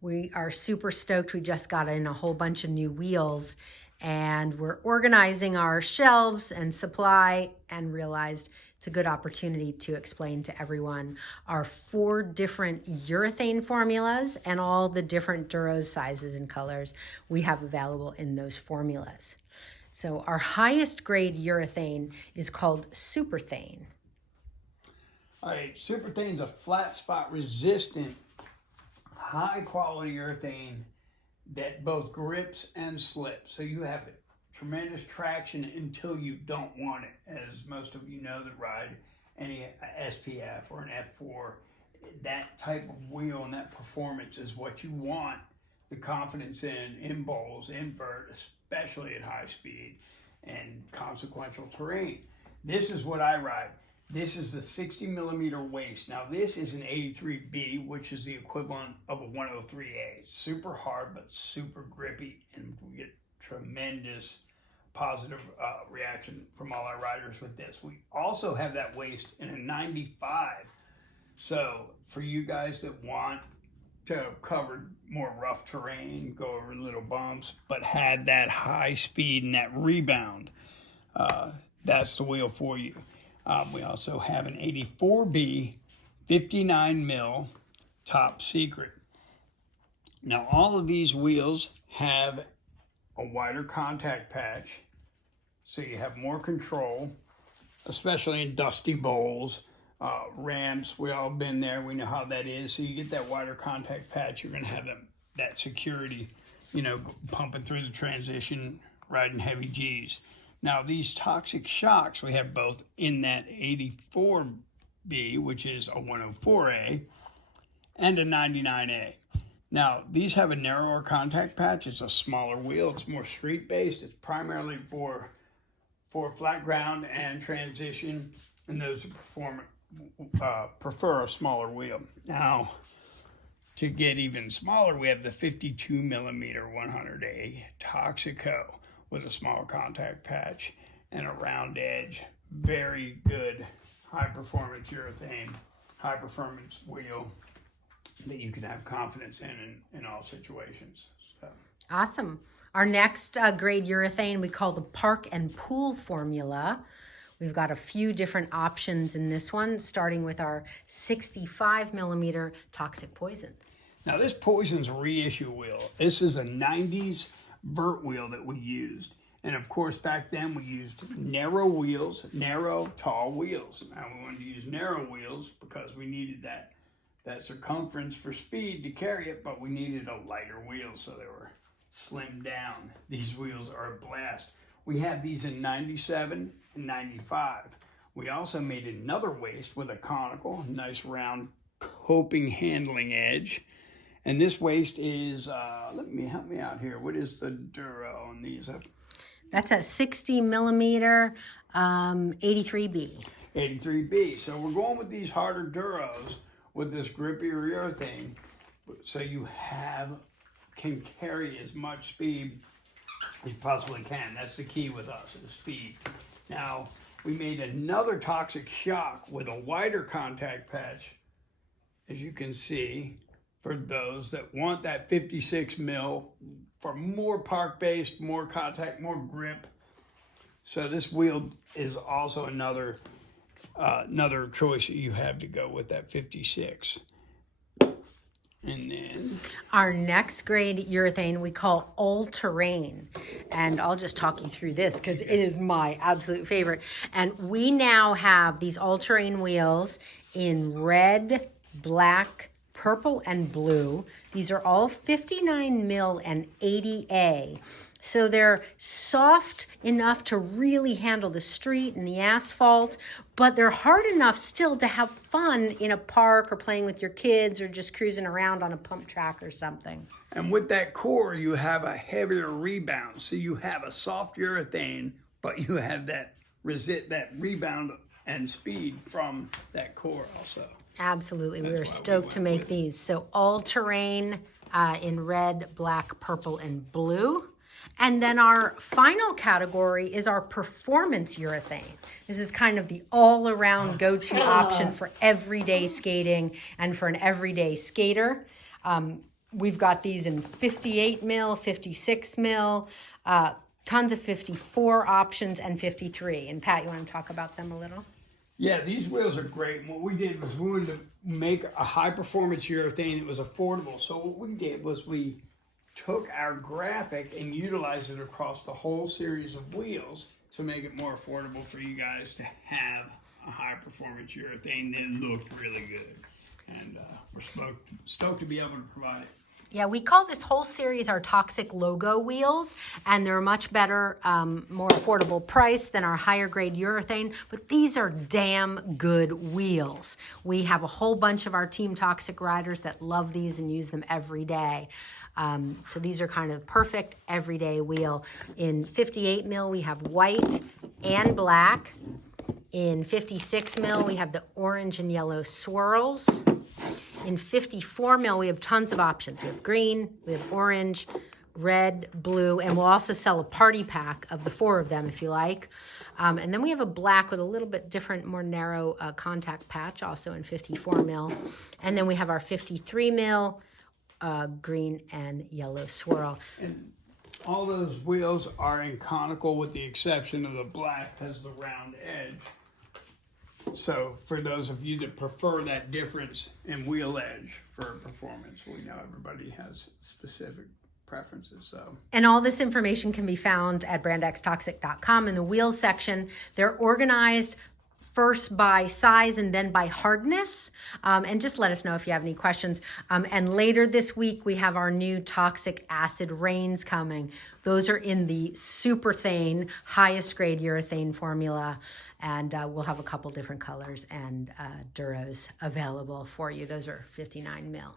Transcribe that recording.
We are super stoked. We just got in a whole bunch of new wheels and we're organizing our shelves and supply and realized it's a good opportunity to explain to everyone our 4 different urethane formulas and all the different Duros sizes and colors we have available in those formulas. So our highest grade urethane is called Superthan. All right, Superthan's a flat spot resistant, high quality urethane that both grips and slips. So you have tremendous traction until you don't want it. As most of you know that ride any SPF or an F4, that type of wheel and that performance is what you want the confidence in bowls, invert, especially at high speed and consequential terrain. This is what I ride. This is the 60 millimeter waist. Now this is an 83B, which is the equivalent of a 103A. Super hard, but super grippy, and we get tremendous positive reaction from all our riders with this. We also have that waist in a 95. So for you guys that want to cover more rough terrain, go over little bumps, but had that high speed and that rebound, that's the wheel for you. We also have an 84B 59 mil Top Secret. Now all of these wheels have a wider contact patch, so you have more control, especially in dusty bowls, ramps. We've all been there, we know how that is. So you get that wider contact patch, you're gonna have that security, you know, pumping through the transition, riding heavy G's. Now these toxic shocks, we have both in that 84B, which is a 104A, and a 99A. Now these have a narrower contact patch. It's a smaller wheel. It's more street based. It's primarily for flat ground and transition, and those who prefer a smaller wheel. Now to get even smaller, we have the 52 millimeter 100A Toxico with a smaller contact patch and a round edge. Very good high performance urethane, high performance wheel that you can have confidence in all situations. So. Awesome. Our next grade urethane we call the Park and Pool formula. We've got a few different options in this one, starting with our 65 millimeter Toxic Poisons. Now this Poison's reissue wheel. This is a 90s vert wheel that we used, and of course back then we used narrow wheels, narrow tall wheels. Now we wanted to use narrow wheels because we needed that circumference for speed to carry it, but we needed a lighter wheel, so they were slimmed down. These wheels are a blast. We have these in 97 and 95. We also made another waist with a conical, nice round coping handling edge. And this waist is, help me out here. What is the Duro on these? That's a 60 millimeter 83B. 83B. So we're going with these harder Duros with this grippier urethane, so you can carry as much speed as you possibly can. That's the key with us, is speed. Now, we made another toxic shock with a wider contact patch, as you can see, for those that want that 56 mil for more park-based, more contact, more grip. So this wheel is also another choice that you have to go with, that 56. And then our next grade urethane we call All Terrain, and I'll just talk you through this because it is my absolute favorite. And we now have these All Terrain wheels in red, black, purple, and blue. These are all 59 mil and 80A. So they're soft enough to really handle the street and the asphalt, but they're hard enough still to have fun in a park or playing with your kids or just cruising around on a pump track or something. And with that core, you have a heavier rebound. So you have a soft urethane, but you have that rebound and speed from that core also. Absolutely. We are stoked to make these. So All Terrain in red, black, purple, and blue. And then our final category is our performance urethane. This is kind of the all-around go-to option for everyday skating and for an everyday skater. we've got these in 58 mil, 56 mil, tons of 54 options, and 53. And Pat, you want to talk about them a little? Yeah, these wheels are great. And what we did was we wanted to make a high performance urethane that was affordable. So what we did was we took our graphic and utilized it across the whole series of wheels to make it more affordable for you guys to have a high performance urethane that looked really good. And we're stoked to be able to provide it. Yeah, we call this whole series our Toxic logo wheels, and they're much better, more affordable price than our higher grade urethane, but these are damn good wheels. We have a whole bunch of our Team Toxic riders that love these and use them every day. So these are kind of perfect everyday wheel. In 58 mil, we have white and black. In 56 mil, we have the orange and yellow swirls. In 54 mil, we have tons of options. We have green, we have orange, red, blue, and we'll also sell a party pack of the 4 of them if you like. And then we have a black with a little bit different, more narrow contact patch, also in 54 mil. And then we have our 53 mil green and yellow swirl. And all those wheels are in conical with the exception of the black has the round edge. So for those of you that prefer that difference in wheel edge for performance, we know everybody has specific preferences. So, and all this information can be found at brandxtoxic.com in the wheels section. They're organized first by size and then by hardness. And just let us know if you have any questions. And later this week, we have our new Toxic Acid Rains coming. Those are in the Superthan highest grade urethane formula. And we'll have a couple different colors and duros available for you. Those are 59 mil.